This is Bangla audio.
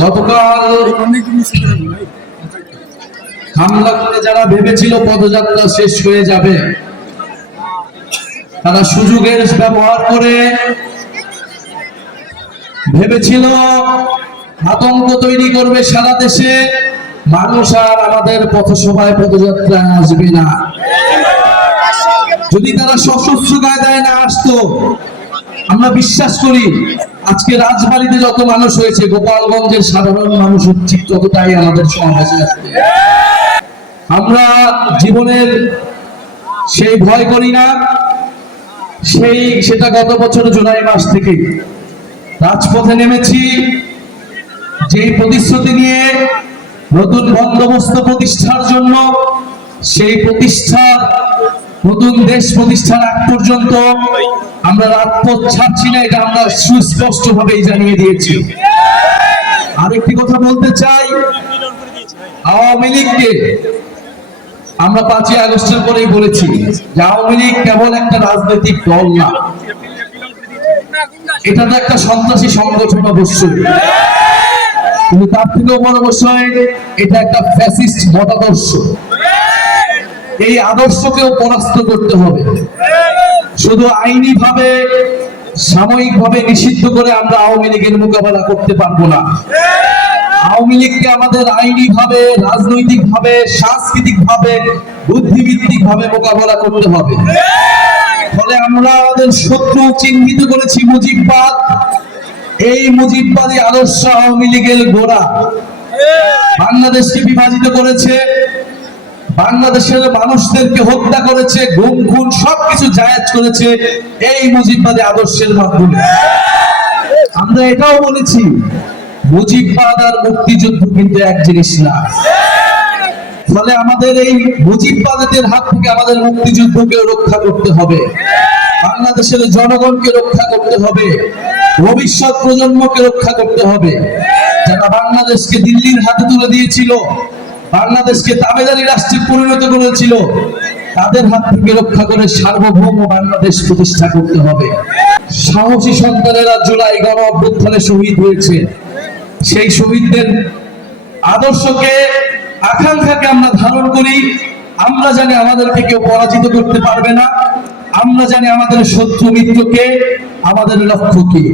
গতকাল হামলা করে যারা ভেবেছিল পদযাত্রা শেষ হয়ে যাবে, তারা সুযোগের ব্যবহার করে ভেবেছিল আতঙ্ক তৈরি করবে সারা দেশে, মানুষ আর আমাদের পথসভায় পদযাত্রায় আসবে না। যদি তারা সশস্ত্র কায়দায় না আসতো, আমরা বিশ্বাস করি আজকে রাজবাড়িতে যত মানুষ হয়েছে, গোপালগঞ্জের সাধারণ মানুষ উচিত ততটাই আমাদের সমাবেশে আসবে। আমরা জীবনের সেই ভয় করি না, সেটা গত বছর জুলাই মাস থেকে রাজপথে নেমেছি, যেই প্রতিশ্রুতি নিয়ে নতুন বন্দোবস্ত প্রতিষ্ঠার জন্য, সেই প্রতিষ্ঠার নতুন দেশ প্রতিষ্ঠার আগ পর্যন্ত আমরা রাজপথ ছাড়ছি না, এটা আমরা সুস্পষ্ট ভাবেই জানিয়ে দিয়েছি। আরেকটি কথা বলতে চাই, আওয়ামী লীগকে আমরা 5ই আগস্টের পরেই বলেছি যে আওয়ামী লীগ কেবল একটা রাজনৈতিক দল না, এটা তো একটা সন্ত্রাসী সংগঠন অবশ্যই, কিন্তু তার থেকেও বড় বিষয় এটা একটা ফ্যাসিস্ট মতাদর্শ। এই আদর্শকেও পরাস্ত করতে হবে। শুধু আইনি ভাবে সাময়িক ভাবে নিষিদ্ধ করে আমরা আওয়ামী লীগের মোকাবেলা করতে পারবো না। আওয়ামী লীগকে আমাদের আইনি ভাবে, রাজনৈতিক ভাবে, সাংস্কৃতিক ভাবে, বুদ্ধিভিত্তিক ভাবে মোকাবেলা করতে হবে। ফলে আমরা আমাদের শত্রু চিহ্নিত করেছি মুজিববাদ। এই মুজিববাদী আদর্শ আওয়ামী লীগের গোড়া, বাংলাদেশকে বিভাজিত করেছে, বাংলাদেশের মানুষদেরকে হত্যা করেছে, গুম খুন সবকিছু জায়েজ করেছে এই মুজিববাদী আদর্শের মাধ্যমে। আমরা এটাও বলেছি মুজিববাদ আর মুক্তিযুদ্ধ কিন্তু এক জিনিস না। ফলে আমাদের এই মুজিববাদের হাত থেকে আমাদের মুক্তিযুদ্ধকে রক্ষা করতে হবে, বাংলাদেশের জনগণকে রক্ষা করতে হবে, ভবিষ্যৎ প্রজন্মকে রক্ষা করতে হবে। যারা বাংলাদেশকে দিল্লির হাতে তুলে দিয়েছিল, বাংলাদেশকে তাবেদারি রাষ্ট্রে পরিণত করেছিল, তাদের হাত থেকে রক্ষা করে সার্বভৌম বাংলাদেশ প্রতিষ্ঠা করতে হবে। সাহসী সন্তানেরা জুলাই গণ অভ্যুত্থানে শহীদ হয়েছে, সেই শহীদদের আদর্শকে, আকাঙ্ক্ষাকে আমরা ধারণ করি। আমরা জানি আমাদেরকে কেউ পরাজিত করতে পারবে না, আমরা জানি আমাদের শত্রু মিত্রকে, আমাদের লক্ষ্য কি।